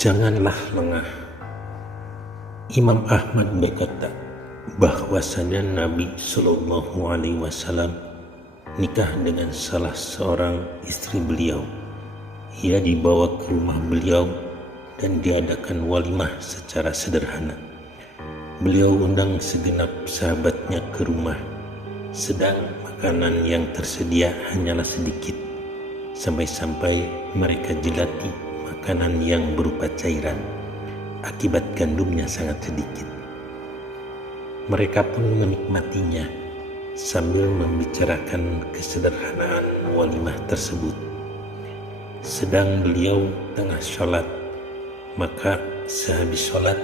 Janganlah lengah. Imam Ahmad berkata bahwasanya Nabi Shallallahu Alaihi Wasallam nikah dengan salah seorang istri beliau. Ia dibawa ke rumah beliau dan diadakan walimah secara sederhana. Beliau undang segenap sahabatnya ke rumah, sedang makanan yang tersedia hanyalah sedikit, sampai-sampai mereka jelati makanan yang berupa cairan, akibat gandumnya sangat sedikit. Mereka pun menikmatinya sambil membicarakan kesederhanaan walimah tersebut. Sedang beliau tengah sholat, maka sehabis sholat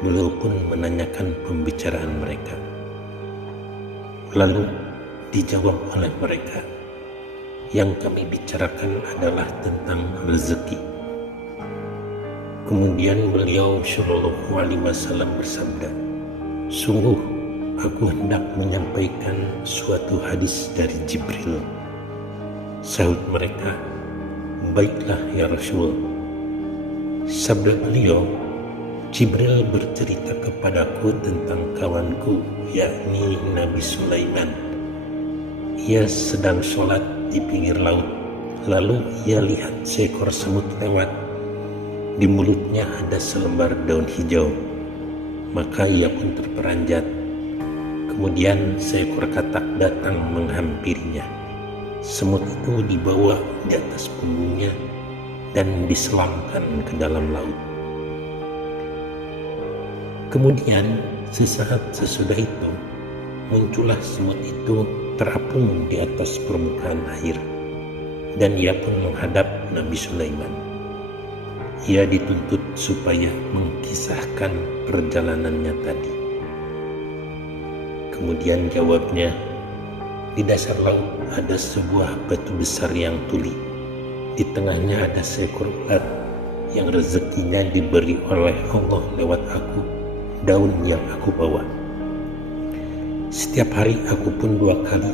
beliau pun menanyakan pembicaraan mereka. Lalu dijawab oleh mereka, yang kami bicarakan adalah tentang rezeki. Kemudian beliau Shallallahu Alaihi Wasallam bersabda, sungguh aku hendak menyampaikan suatu hadis dari Jibril. Sahut mereka, baiklah ya Rasul. Sabda beliau, Jibril bercerita kepadaku tentang kawanku, yakni Nabi Sulaiman. Ia sedang sholat di pinggir laut, lalu ia lihat seekor semut lewat. Di mulutnya ada selembar daun hijau, maka ia pun terperanjat. Kemudian seekor katak datang menghampirinya. Semut itu dibawa di atas punggungnya dan diselamkan ke dalam laut. Kemudian sesaat sesudah itu muncullah semut itu terapung di atas permukaan air, dan ia pun menghadap Nabi Sulaiman. Ia dituntut supaya mengkisahkan perjalanannya tadi. Kemudian jawabnya, di dasar laut ada sebuah batu besar yang tuli. Di tengahnya ada seekor ular yang rezekinya diberi oleh Allah lewat aku, daun yang aku bawa. Setiap hari aku pun 2 kali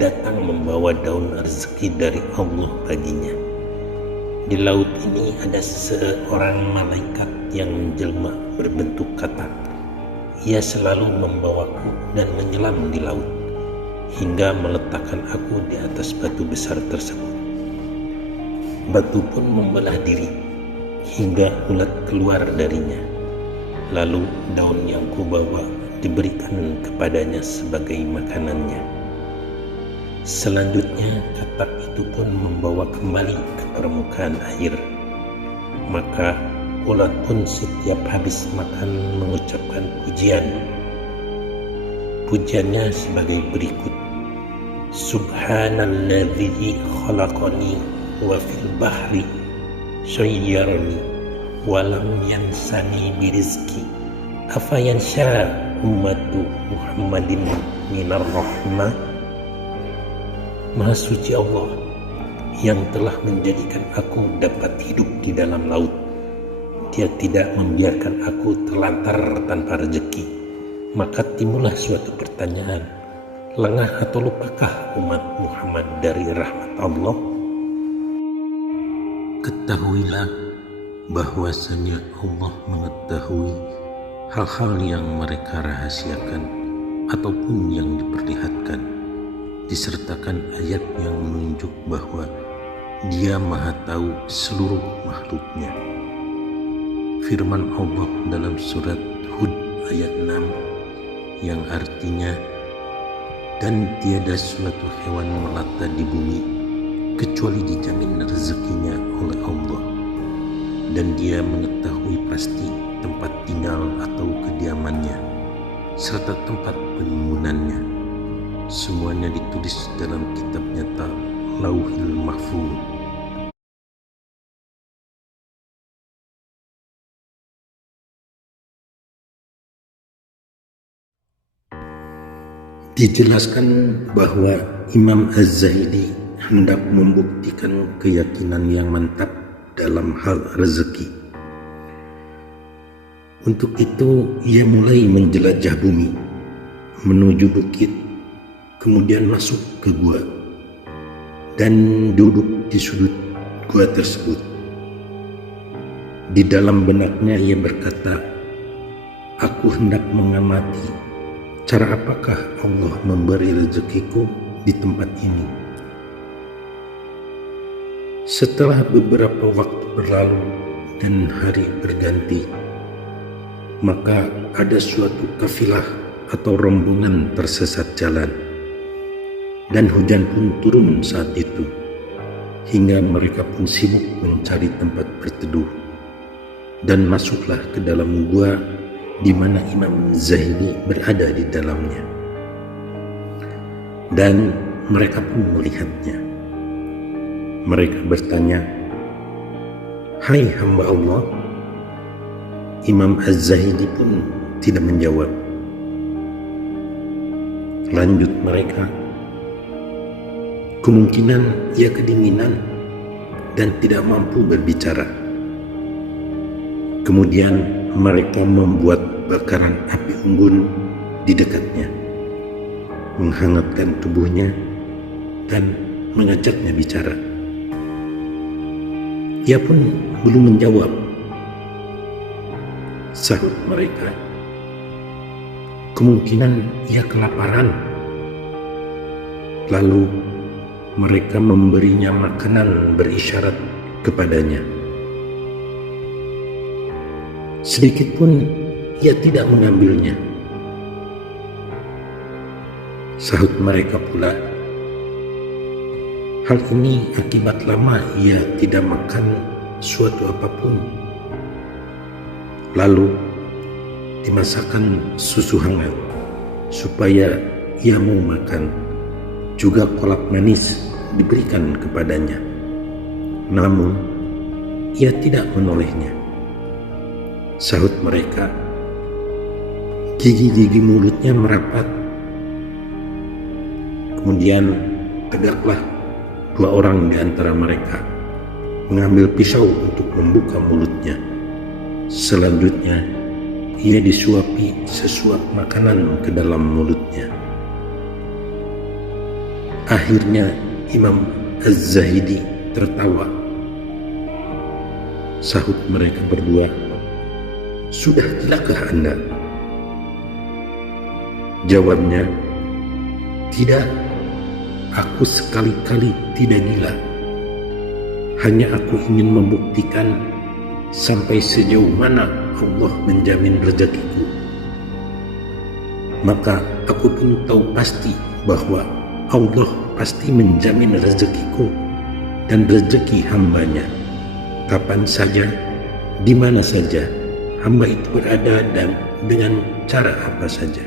datang membawa daun rezeki dari Allah baginya. Di laut ini ada seorang malaikat yang menjelma berbentuk katak. Ia selalu membawaku dan menyelam di laut hingga meletakkan aku di atas batu besar tersebut. Batu pun membelah diri hingga ulat keluar darinya. Lalu daun yang kubawa diberikan kepadanya sebagai makanannya. Selanjutnya katak itu pun membawa kembali ke permukaan air. Maka ulat pun setiap habis makan mengucapkan pujian. Pujiannya sebagai berikut: Subhanalladzi khalaqani wa fil bahri syayyarani wa lam yansani birizki afa yansha ummatu Muhammadin minar rahmah. Maha suci Allah yang telah menjadikan aku dapat hidup di dalam laut. Dia tidak membiarkan aku terlantar tanpa rezeki. Maka timbullah suatu pertanyaan, lengah atau lupakah umat Muhammad dari rahmat Allah? Ketahuilah bahwasanya Allah mengetahui hal-hal yang mereka rahasiakan ataupun yang diperlihatkan, disertakan ayat yang menunjuk bahwa Dia Maha Tahu seluruh makhluknya. Firman Allah dalam surat Hud ayat 6 yang artinya, dan tiada suatu hewan melata di bumi kecuali dijamin rezekinya oleh Allah, dan Dia mengetahui pasti tempat tinggal atau kediamannya serta tempat penimbangannya. Semuanya ditulis dalam kitab nyata Lauhil Mahfuz. Dijelaskan bahwa Imam Az-Zahidi hendak membuktikan keyakinan yang mantap dalam hal rezeki. Untuk itu ia mulai menjelajah bumi, menuju bukit, kemudian masuk ke gua dan duduk di sudut gua tersebut. Di dalam benaknya ia berkata, aku hendak mengamati cara apakah Allah memberi rezekiku di tempat ini. Setelah beberapa waktu berlalu dan hari berganti, maka ada suatu kafilah atau rombongan tersesat jalan, dan hujan pun turun saat itu, hingga mereka pun sibuk mencari tempat berteduh, dan masuklah ke dalam gua di mana Imam Zahidi berada di dalamnya. Dan mereka pun melihatnya. Mereka bertanya, hai hamba Allah. Imam Az-Zahidi pun tidak menjawab. Lanjut mereka, kemungkinan ia kedinginan dan tidak mampu berbicara. Kemudian mereka membuat bakaran api unggun di dekatnya, menghangatkan tubuhnya dan mengajaknya bicara. Ia pun belum menjawab. Sahut mereka, kemungkinan ia kelaparan. Lalu mereka memberinya makanan berisyarat kepadanya. Sedikit pun ia tidak mengambilnya. Sahut mereka pula, hal ini akibat lama ia tidak makan suatu apapun. Lalu dimasakkan susu hangat supaya ia mau makan. Juga kolak manis diberikan kepadanya. Namun ia tidak menolehnya. Sahut mereka, gigi-gigi mulutnya merapat. Kemudian tegaklah dua orang di antara mereka, mengambil pisau untuk membuka mulutnya. Selanjutnya ia disuapi sesuap makanan ke dalam mulutnya. Akhirnya Imam Az-Zahidi tertawa. Sahut mereka berdua, sudah gilakah Anda? Jawabnya, tidak, aku sekali-kali tidak gila. Hanya aku ingin membuktikan sampai sejauh mana Allah menjamin rezekiku. Maka aku pun tahu pasti bahwa Allah pasti menjamin rezekiku dan rezeki hambanya. Kapan saja, di mana saja hamba itu berada dan dengan cara apa saja.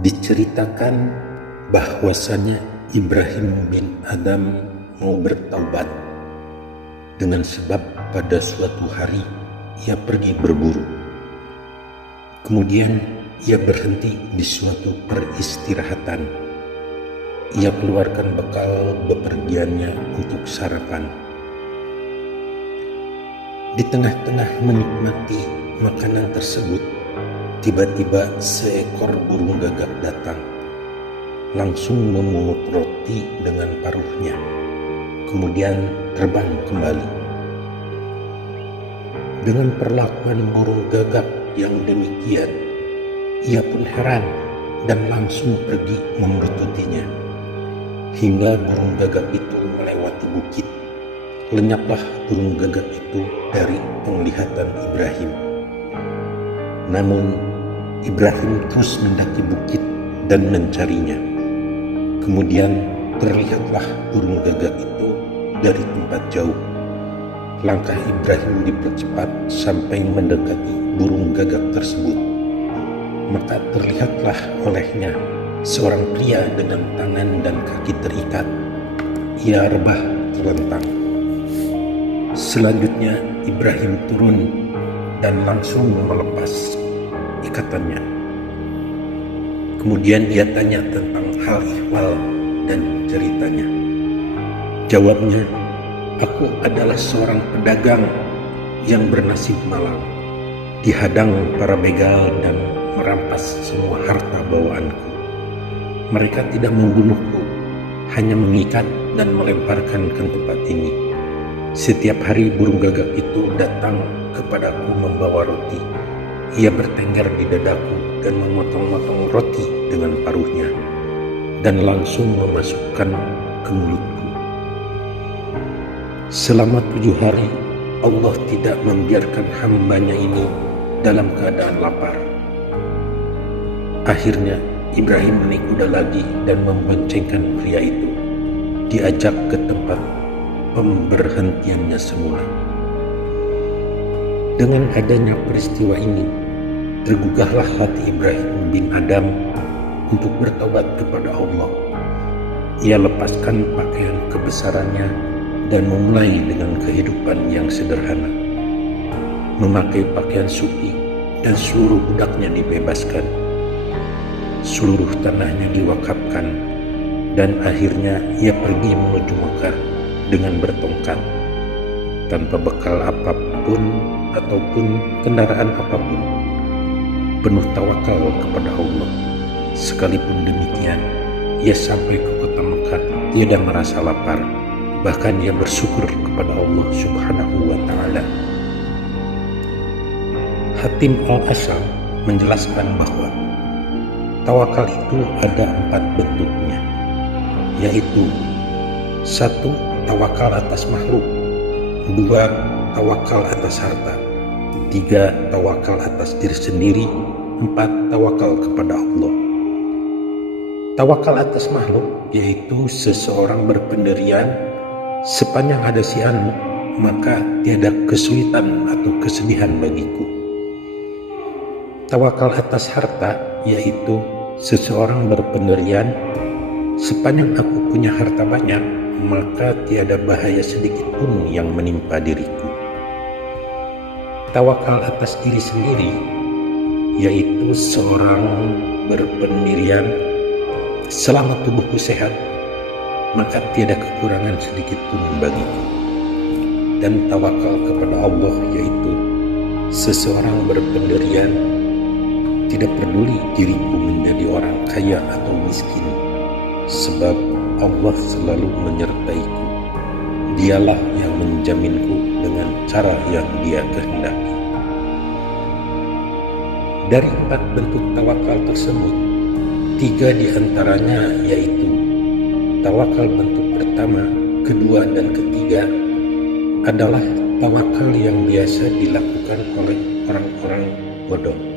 Diceritakan bahwasanya Ibrahim bin Adham mau bertaubat dengan sebab pada suatu hari ia pergi berburu. Kemudian ia berhenti di suatu peristirahatan. Ia keluarkan bekal bepergiannya untuk sarapan. Di tengah-tengah menikmati makanan tersebut, tiba-tiba seekor burung gagak datang, langsung memungut roti dengan paruhnya, kemudian terbang kembali. Dengan perlakuan burung gagak yang demikian, ia pun heran dan langsung pergi membertutinya, hingga burung gagak itu melewati bukit, lenyaplah burung gagak itu dari penglihatan Ibrahim. Namun Ibrahim terus mendaki bukit dan mencarinya. Kemudian terlihatlah burung gagak itu dari tempat jauh. Langkah Ibrahim dipercepat sampai mendekati burung gagak tersebut. Maka terlihatlah olehnya seorang pria dengan tangan dan kaki terikat. Ia rebah terlentang. Selanjutnya Ibrahim turun dan langsung melepas ikatannya. Kemudian ia tanya tentang hal ihwal dan ceritanya. Jawabnya, "Aku adalah seorang pedagang yang bernasib malang, dihadang para begal dan merampas semua harta bawaanku. Mereka tidak membunuhku, hanya mengikat dan melemparkan ke tempat ini. Setiap hari burung gagak itu datang kepadaku membawa roti. Ia bertengger di dadaku dan memotong-motong roti dengan paruhnya dan langsung memasukkan ke mulutku. Selama 7 hari Allah tidak membiarkan hambanya ini dalam keadaan lapar." Akhirnya Ibrahim menaik kuda lagi dan memboncengkan pria itu. Diajak ke tempat pemberhentiannya semula. Dengan adanya peristiwa ini, tergugahlah hati Ibrahim bin Adam untuk bertobat kepada Allah. Ia lepaskan pakaian kebesarannya dan memulai dengan kehidupan yang sederhana. Memakai pakaian sufi dan seluruh budaknya dibebaskan. Seluruh tanahnya diwakafkan dan akhirnya ia pergi menuju Mekah dengan bertongkat, tanpa bekal apapun ataupun kendaraan apapun, penuh tawakal kepada Allah. Sekalipun demikian, ia sampai ke kota Mekah tidak merasa lapar, bahkan ia bersyukur kepada Allah Subhanahu wa Ta'ala. Hatim Al-Asyam menjelaskan bahwa tawakal itu ada 4 bentuknya, yaitu 1. Tawakal atas makhluk, 2. Tawakal atas harta, 3. Tawakal atas diri sendiri, 4. Tawakal kepada Allah. Tawakal atas makhluk yaitu seseorang berpendirian, sepanjang ada si anu maka tiada kesulitan atau kesedihan bagiku. Tawakal atas harta yaitu seseorang berpendirian, sepanjang aku punya harta banyak maka tiada bahaya sedikit pun yang menimpa diriku. Tawakal atas diri sendiri yaitu seorang berpendirian, selama tubuhku sehat maka tiada kekurangan sedikit pun bagiku. Dan tawakal kepada Allah yaitu seseorang berpendirian, tidak peduli diriku menjadi orang kaya atau miskin, sebab Allah selalu menyertaiku. Dialah yang menjaminku dengan cara yang Dia kehendaki. Dari 4 bentuk tawakal tersebut, 3 diantaranya yaitu tawakal bentuk pertama, kedua, dan ketiga adalah tawakal yang biasa dilakukan oleh orang-orang bodoh.